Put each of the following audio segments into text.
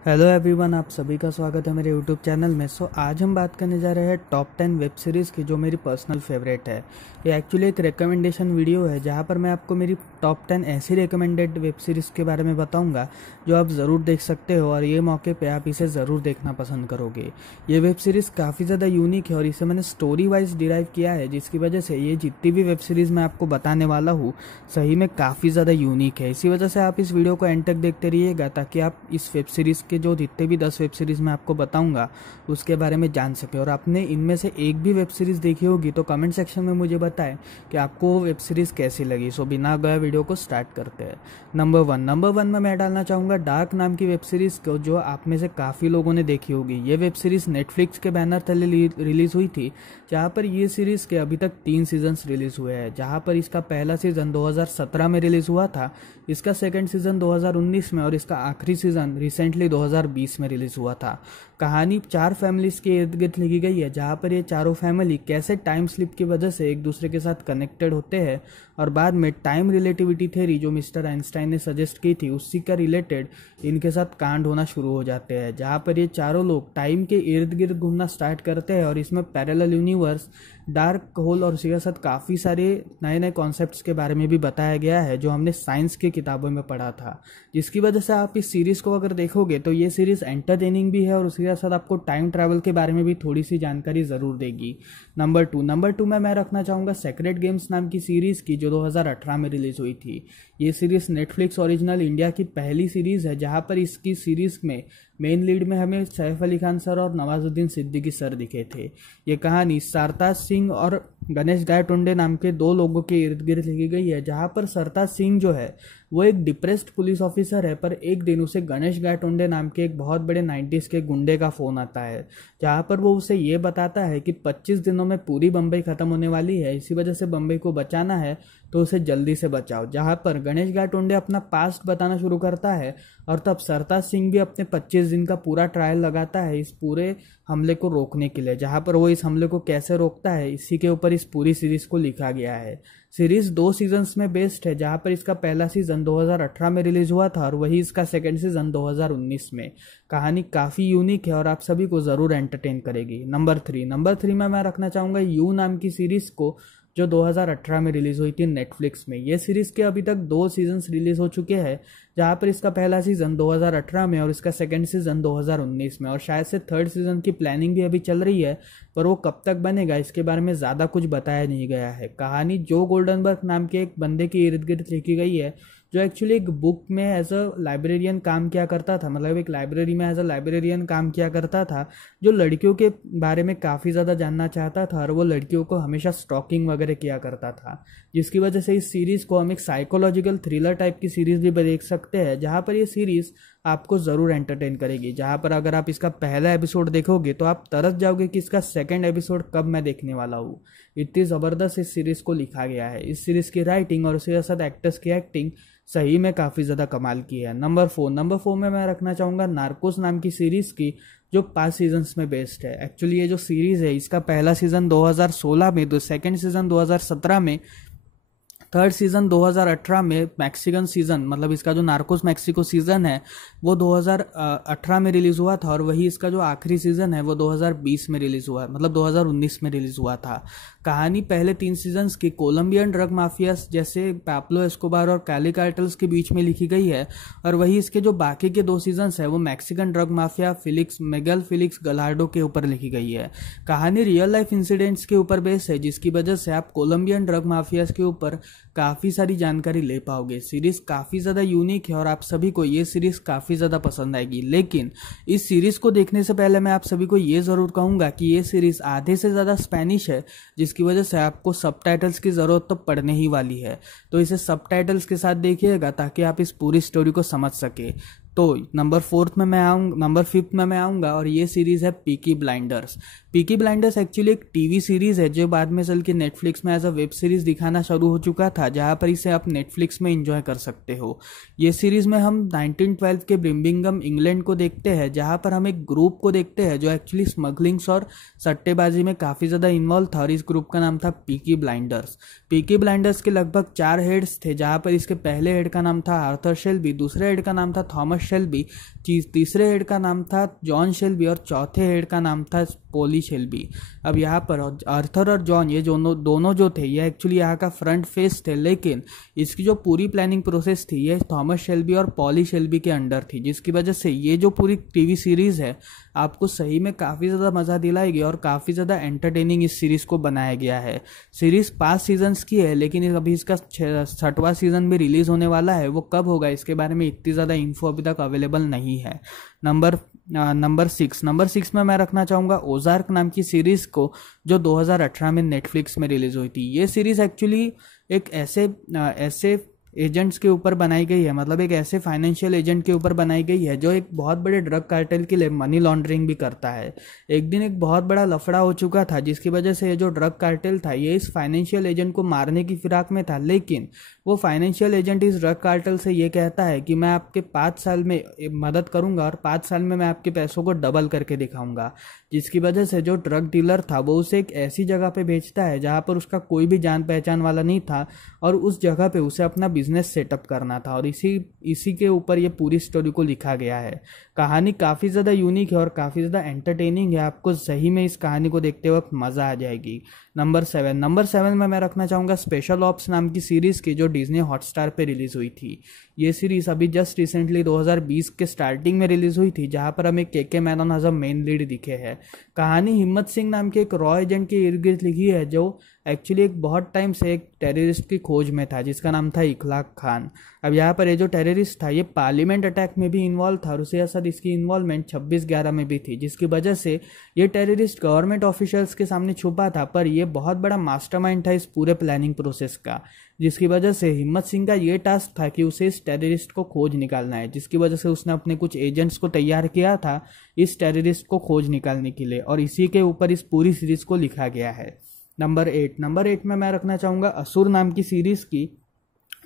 Hello everyone, आप सभी का स्वागत है मेरे यूट्यूब चैनल में। आज हम बात करने जा रहे हैं टॉप 10 वेब सीरीज़ की जो मेरी पर्सनल फेवरेट है। ये एक्चुअली एक रिकमेंडेशन वीडियो है जहां पर मैं आपको मेरी टॉप 10 ऐसी रिकमेंडेड वेब सीरीज़ के बारे में बताऊंगा जो आप ज़रूर देख सकते हो और ये मौके पे आप इसे ज़रूर देखना पसंद करोगे। ये वेब सीरीज़ काफ़ी ज़्यादा यूनिक है और इसे मैंने स्टोरी वाइज डिराइव किया है, जिसकी वजह से ये जितनी भी वेब सीरीज़ मैं आपको बताने वाला हूँ सही में काफ़ी ज़्यादा यूनिक है। इसी वजह से आप इस वीडियो को एंड तक देखते रहिएगा ताकि आप इस वेब सीरीज़ के जो जितने भी 10 वेब सीरीज़ मैं आपको बताऊंगा उसके बारे में जान सके। और आपने इनमें से एक भी वेब सीरीज़ देखी होगी तो कमेंट सेक्शन में मुझे बताएं कि आपको वो वेब सीरीज़ कैसी लगी। सो बिना गए वीडियो को स्टार्ट करते हैं। नंबर वन में मैं डालना चाहूँगा डार्क नाम की वेब सीरीज़ को, जो आप में से काफ़ी लोगों ने देखी होगी। ये वेब सीरीज़ नेटफ्लिक्स के बैनर तले रिलीज़ हुई थी, जहाँ पर ये सीरीज़ के अभी तक 3 सीजन्स रिलीज़ हुए हैं। जहाँ पर इसका पहला सीज़न 2017 में रिलीज़ हुआ था, इसका सेकंड सीज़न 2019 में और इसका आखिरी सीज़न रिसेंटली 2020 में रिलीज़ हुआ था। कहानी 4 फैमिलीज़ के इर्द गिर्द लिखी गई है, जहाँ पर ये चारों फैमिली कैसे टाइम स्लिप की वजह से एक दूसरे के साथ कनेक्टेड होते हैं और बाद में टाइम रिलेटिविटी थ्योरी जो मिस्टर आइंस्टाइन ने सजेस्ट की थी उसी का रिलेटेड इनके साथ कांड होना शुरू हो जाते हैं। जहाँ पर ये चारों लोग टाइम के इर्द गिर्द घूमना स्टार्ट करते हैं और इसमें पैरेलल यूनिवर्स, डार्क होल और उसके साथ काफ़ी सारे नए नए कॉन्सेप्ट्स के बारे में भी बताया गया है जो हमने साइंस की किताबों में पढ़ा था। जिसकी वजह से आप इस सीरीज़ को अगर देखोगे तो ये सीरीज़ एंटरटेनिंग भी है और उसके साथ आपको टाइम ट्रैवल के बारे में भी थोड़ी सी जानकारी ज़रूर देगी। नंबर टू में मैं रखना चाहूँगा सेक्रेट गेम्स नाम की सीरीज़ की, जो 2018 में रिलीज़ हुई थी। ये सीरीज़ नेटफ्लिक्स ओरिजिनल इंडिया की पहली सीरीज़ है, जहाँ पर इसकी सीरीज़ में मेन लीड में हमें सैफ अली खान सर और नवाजुद्दीन सिद्दीकी सर दिखे थे। ये कहानी सरताज सिंह और गणेश गायटोंडे नाम के 2 लोगों के इर्द गिर्द लिखी गई है। जहाँ पर सरताज सिंह जो है वो एक डिप्रेस्ड पुलिस ऑफिसर है, पर एक दिन उसे गणेश गायटोंडे नाम के एक बहुत बड़े 90s के गुंडे का फ़ोन आता है, जहाँ पर वो उसे ये बताता है कि 25 दिनों में पूरी बम्बई ख़त्म होने वाली है, इसी वजह से बम्बई को बचाना है तो उसे जल्दी से बचाओ। जहाँ पर गणेश गायटोंडे अपना पास्ट बताना शुरू करता है और तब सरताज सिंह भी अपने 25 दिन का पूरा ट्रायल लगाता है इस पूरे हमले को रोकने के लिए। जहाँ पर वो इस हमले को कैसे रोकता है इसी के ऊपर इस पूरी सीरीज़ को लिखा गया है। सीरीज़ 2 सीजन्स में बेस्ड है, जहाँ पर इसका पहला सीजन 2018 में रिलीज हुआ था और वही इसका सेकंड सीजन 2019 में। कहानी काफ़ी यूनिक है और आप सभी को ज़रूर एंटरटेन करेगी। नंबर थ्री में मैं रखना चाहूँगा यू नाम की सीरीज़ को, जो 2018 में रिलीज़ हुई थी नेटफ्लिक्स में। ये सीरीज़ के अभी तक 2 सीजन्स रिलीज़ हो चुके हैं, जहाँ पर इसका पहला सीज़न 2018 में और इसका सेकंड सीज़न 2019 में, और शायद से थर्ड सीज़न की प्लानिंग भी अभी चल रही है, पर वो कब तक बनेगा इसके बारे में ज़्यादा कुछ बताया नहीं गया है। कहानी जो गोल्डनबर्ग नाम के एक बंदे के इर्द गिर्द लिखी गई है, जो एक्चुअली एक बुक में एज अ लाइब्रेरियन काम किया करता था, मतलब एक लाइब्रेरी में एज अ लाइब्रेरियन काम किया करता था, जो लड़कियों के बारे में काफ़ी ज़्यादा जानना चाहता था और वो लड़कियों को हमेशा स्टॉकिंग वगैरह किया करता था। जिसकी वजह से इस सीरीज़ को हम एक साइकोलॉजिकल थ्रिलर टाइप की सीरीज़ भी देख सकते हैं, जहाँ पर ये सीरीज़ आपको ज़रूर एंटरटेन करेगी। जहाँ पर अगर आप इसका पहला एपिसोड देखोगे तो आप तरस जाओगे कि इसका सेकंड एपिसोड कब मैं देखने वाला हूँ। इतनी ज़बरदस्त इस सीरीज़ को लिखा गया है। इस सीरीज़ की राइटिंग और उसके साथ एक्टर्स की एक्टिंग सही में काफ़ी ज़्यादा कमाल की है। नंबर फोर में मैं रखना चाहूँगा नार्कोस नाम की सीरीज़ की, जो 5 सीजन्स में बेस्ड है। एक्चुअली ये जो सीरीज़ है इसका पहला सीज़न 2016 में, सेकंड सीज़न 2017 में, थर्ड सीज़न 2018 में, मैक्सिकन सीज़न मतलब इसका जो नार्कोस मैक्सिको सीज़न है वो 2018 में रिलीज़ हुआ था और वही इसका जो आखिरी सीज़न है वो 2020 में रिलीज़ हुआ, मतलब 2019 में रिलीज़ हुआ था। कहानी पहले 3 सीजन्स की कोलंबियन ड्रग माफियास जैसे पाब्लो एस्कोबार और कैली कार्टेल्स के बीच में लिखी गई है, और वही इसके जो बाकी के 2 सीजन्स है वो Mexican drug mafia Miguel Felix गलार्डो के ऊपर लिखी गई है। कहानी रियल लाइफ इंसिडेंट्स के ऊपर बेस है, जिसकी वजह से आप कोलंबियन ड्रग माफियास के ऊपर काफ़ी सारी जानकारी ले पाओगे। सीरीज़ काफ़ी ज़्यादा यूनिक है और आप सभी को ये सीरीज़ काफ़ी ज़्यादा पसंद आएगी। लेकिन इस सीरीज़ को देखने से पहले मैं आप सभी को ये ज़रूर कहूँगा कि ये सीरीज़ आधे से ज़्यादा स्पेनिश है, जिसकी वजह से आपको सबटाइटल्स की ज़रूरत तो पड़ने ही वाली है। तो इसे सबटाइटल्स के साथ देखिएगा ताकि आप इस पूरी स्टोरी को समझ सके। तो नंबर फिफ्थ में मैं आऊँगा और ये सीरीज़ है Peaky blinders. Peaky blinders actually एक टीवी सीरीज़ है जो बाद में चल के नेटफ्लिक्स में एज अ वेब सीरीज़ दिखाना शुरू हो चुका था, जहाँ पर इसे आप नेटफ्लिक्स में एंजॉय कर सकते हो। ये सीरीज़ में हम 1912 के ब्रिम्बिंगम इंग्लैंड को देखते हैं, जहाँ पर हम एक ग्रुप को देखते हैं जो एक्चुअली स्मगलिंग्स और सट्टेबाजी में काफ़ी ज़्यादा इन्वॉल्व था, और इस ग्रुप का नाम था पीकी ब्लाइंडर्स। पीकी ब्लाइंडर्स के लगभग 4 हेड्स थे, जहाँ पर इसके पहले हेड का नाम था आर्थर शेल्बी, दूसरे हेड का नाम था थॉमस शेल्बी, तीसरे हेड का नाम था जॉन शेल्बी और चौथे हेड का नाम था पोली शेल्बी। अब यहाँ पर आर्थर और जॉन ये दोनों जो थे ये एक्चुअली यहाँ का फ्रंट फेस थे, लेकिन इसकी जो पूरी प्लानिंग प्रोसेस थी ये थॉमस शेल्बी और पॉली शेल्बी के अंडर थी, जिसकी वजह से ये जो पूरी टीवी सीरीज है आपको सही में काफ़ी ज़्यादा मज़ा दिलाएगी और काफ़ी ज़्यादा एंटरटेनिंग इस सीरीज़ को बनाया गया है। सीरीज़ 5 सीजन्स की है, लेकिन अभी इसका 6वां सीज़न भी रिलीज़ होने वाला है। वो कब होगा इसके बारे में इतनी ज़्यादा इन्फो अभी तक अवेलेबल नहीं है। नंबर 6 में मैं रखना चाहूँगा ओजार्क नाम की सीरीज़ को, जो 2018 में नेटफ्लिक्स में रिलीज़ हुई थी। ये सीरीज़ एक्चुअली एक ऐसे एजेंट्स के ऊपर बनाई गई है, मतलब एक ऐसे फाइनेंशियल एजेंट के ऊपर बनाई गई है जो एक बहुत बड़े ड्रग कार्टेल के लिए मनी लॉन्ड्रिंग भी करता है। एक दिन एक बहुत बड़ा लफड़ा हो चुका था, जिसकी वजह से ये जो ड्रग कार्टेल था ये इस फाइनेंशियल एजेंट को मारने की फिराक में था, लेकिन वो फाइनेंशियल एजेंट इस ड्रग कार्टेल से ये कहता है कि मैं आपके 5 साल में मदद करूंगा और 5 साल में मैं आपके पैसों को डबल करके दिखाऊंगा, जिसकी वजह से जो ड्रग डीलर था वो उसे एक ऐसी जगह पे भेजता है जहाँ पर उसका कोई भी जान पहचान वाला नहीं था और उस जगह पे उसे अपना बिजनेस सेटअप करना था, और इसी के ऊपर ये पूरी स्टोरी को लिखा गया है। कहानी काफ़ी ज़्यादा यूनिक है और काफ़ी ज़्यादा एंटरटेनिंग है, आपको सही में इस कहानी को देखते वक्त मज़ा आ जाएगी। नंबर 7 में मैं रखना चाहूँगा स्पेशल ऑप्स नाम की सीरीज़ की, जो डिज्नी हॉटस्टार पे रिलीज़ हुई थी। ये सीरीज़ अभी जस्ट रिसेंटली 2020 के स्टार्टिंग में रिलीज़ हुई थी, जहाँ पर हमें के Menon as a main lead दिखे हैं। कहानी हिम्मत सिंह नाम के एक रॉ एजेंट के इर्द गिर्द लिखी है, जो एक्चुअली एक बहुत टाइम से एक टेररिस्ट की खोज में था जिसका नाम था इखलाक खान। अब यहाँ पर ये जो टेररिस्ट था ये पार्लियामेंट अटैक में भी इन्वॉल्व था और उसके साथ इसकी इन्वॉल्वमेंट 26/11 में भी थी, जिसकी वजह से ये टेररिस्ट गवर्नमेंट ऑफिशियल्स के सामने छुपा था, पर ये बहुत बड़ा मास्टरमाइंड था इस पूरे प्लानिंग प्रोसेस का, जिसकी वजह से हिम्मत सिंह का ये टास्क था कि उसे इस टेररिस्ट को खोज निकालना है, जिसकी वजह से उसने अपने कुछ एजेंट्स को तैयार किया था इस टेररिस्ट को खोज निकालने के लिए, और इसी के ऊपर इस पूरी सीरीज को लिखा गया है। नंबर 8 में मैं रखना चाहूँगा असुर नाम की सीरीज़ की,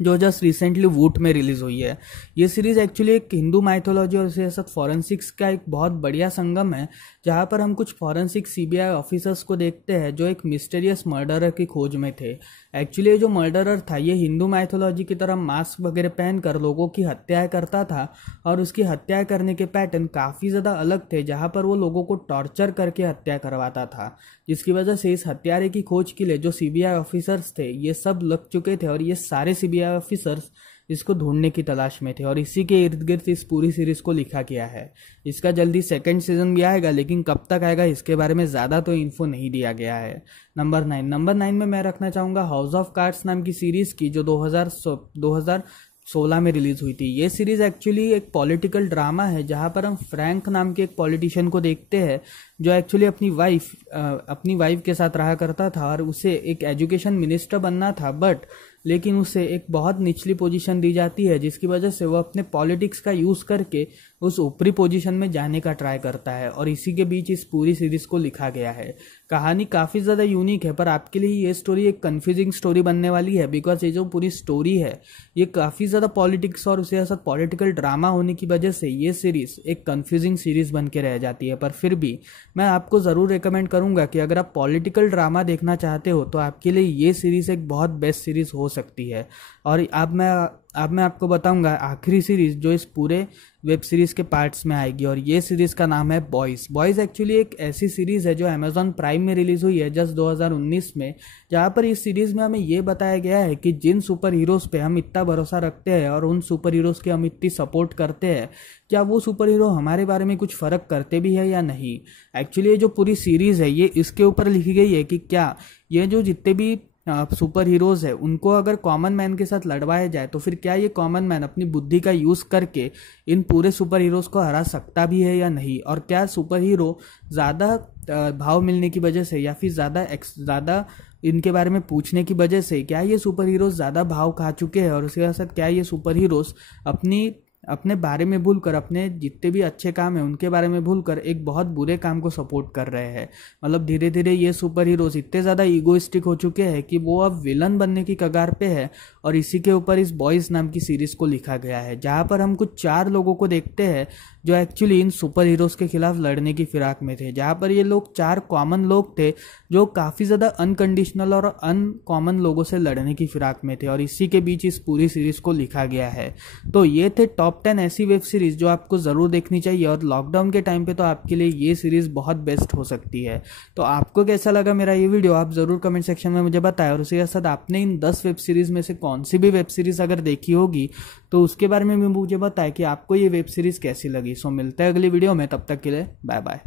जो जस्ट रिसेंटली वूट में रिलीज़ हुई है। ये सीरीज़ एक्चुअली एक हिंदू माइथोलॉजी और उसके साथ फॉरेंसिक्स का एक बहुत बढ़िया संगम है, जहाँ पर हम कुछ फॉरेंसिक सीबीआई ऑफिसर्स को देखते हैं जो एक मिस्टीरियस मर्डरर की खोज में थे। एक्चुअली जो मर्डरर था ये हिंदू माइथोलॉजी की तरह मास्क वगैरह पहनकर लोगों की हत्याएं करता था, और उसकी हत्या करने के पैटर्न काफ़ी ज़्यादा अलग थे, जहाँ पर वो लोगों को टॉर्चर करके हत्या करवाता था, जिसकी वजह से इस हत्यारे की खोज के लिए जो सीबीआई ऑफिसर्स थे ये सब लग चुके थे, और ये सारे सीबीआई ऑफिसर्स इसको ढूंढने की तलाश में थे, और इसी के इर्द गिर्द इस पूरी सीरीज को लिखा गया है। इसका जल्दी 2nd सीजन भी आएगा, लेकिन कब तक आएगा इसके बारे में ज़्यादा तो इन्फो नहीं दिया गया है। नंबर 9 में मैं रखना चाहूँगा हाउस ऑफ कार्ड्स नाम की सीरीज़ की, जो 2016 में रिलीज हुई थी। ये सीरीज एक्चुअली एक पॉलिटिकल ड्रामा है, जहाँ पर हम फ्रैंक नाम के एक पॉलिटिशियन को देखते हैं जो एक्चुअली अपनी वाइफ के साथ रहा करता था, और उसे एक एजुकेशन मिनिस्टर बनना था, बट लेकिन उसे एक बहुत निचली पोजीशन दी जाती है, जिसकी वजह से वो अपने पॉलिटिक्स का यूज़ करके उस ऊपरी पोजीशन में जाने का ट्राई करता है, और इसी के बीच इस पूरी सीरीज को लिखा गया है। कहानी काफ़ी ज़्यादा यूनिक है, पर आपके लिए ये स्टोरी एक कन्फ्यूजिंग स्टोरी बनने वाली है, बिकॉज ये जो पूरी स्टोरी है ये काफ़ी ज़्यादा पॉलिटिक्स और उसके साथ पॉलिटिकल ड्रामा होने की वजह से ये सीरीज़ एक कन्फ्यूजिंग सीरीज़ बन के रह जाती है। पर फिर भी मैं आपको ज़रूर रिकमेंड करूँगा कि अगर आप पॉलिटिकल ड्रामा देखना चाहते हो तो आपके लिए ये सीरीज़ एक बहुत बेस्ट सीरीज़ हो सकती है। और अब मैं आपको बताऊंगा आखिरी सीरीज़ जो इस पूरे वेब सीरीज़ के पार्ट्स में आएगी, और ये सीरीज़ का नाम है बॉयज़ एक्चुअली एक ऐसी सीरीज़ है जो अमेजॉन प्राइम में रिलीज़ हुई है जस्ट 2019 में, जहाँ पर इस सीरीज़ में हमें ये बताया गया है कि जिन सुपर हीरोज़ पे हम इतना भरोसा रखते हैं और उन सुपर हीरोज़ की हम इतनी सपोर्ट करते हैं, क्या वो सुपर हीरो हमारे बारे में कुछ फ़र्क करते भी है या नहीं। एक्चुअली ये जो पूरी सीरीज़ है ये इसके ऊपर लिखी गई है कि क्या ये जो जितने भी सुपर हीरोज़ है उनको अगर कॉमन मैन के साथ लड़वाया जाए तो फिर क्या ये कॉमन मैन अपनी बुद्धि का यूज़ करके इन पूरे सुपर हीरोज़ को हरा सकता भी है या नहीं, और क्या सुपर हीरो ज़्यादा भाव मिलने की वजह से या फिर ज़्यादा इनके बारे में पूछने की वजह से क्या ये सुपर हीरोज़ ज़्यादा भाव खा चुके हैं, और उसके साथ क्या ये सुपर हीरोज़ अपने बारे में भूलकर अपने जितने भी अच्छे काम हैं उनके बारे में भूलकर एक बहुत बुरे काम को सपोर्ट कर रहे हैं। मतलब धीरे धीरे ये सुपर हीरोज़ इतने ज़्यादा ईगोइस्टिक हो चुके हैं कि वो अब विलन बनने की कगार पे है, और इसी के ऊपर इस बॉयज़ नाम की सीरीज़ को लिखा गया है, जहाँ पर हम कुछ 4 लोगों को देखते हैं जो एक्चुअली इन सुपर हीरोज़ के खिलाफ लड़ने की फिराक में थे, जहाँ पर ये लोग 4 कॉमन लोग थे जो काफ़ी ज़्यादा अनकंडीशनल और अनकॉमन लोगों से लड़ने की फिराक में थे, और इसी के बीच इस पूरी सीरीज़ को लिखा गया है। तो ये थे टॉप 10 ऐसी वेब सीरीज़ जो आपको ज़रूर देखनी चाहिए, और लॉकडाउन के टाइम पे तो आपके लिए ये सीरीज़ बहुत बेस्ट हो सकती है। तो आपको कैसा लगा मेरा ये वीडियो, आप ज़रूर कमेंट सेक्शन में मुझे बताएं, और उसके साथ आपने इन 10 वेब सीरीज़ में से कौन सी भी वेब सीरीज़ अगर देखी होगी तो उसके बारे में भी मुझे बताएं कि आपको ये वेब सीरीज़ कैसी लगी। सो मिलते हैं अगली वीडियो में, तब तक के लिए बाय बाय।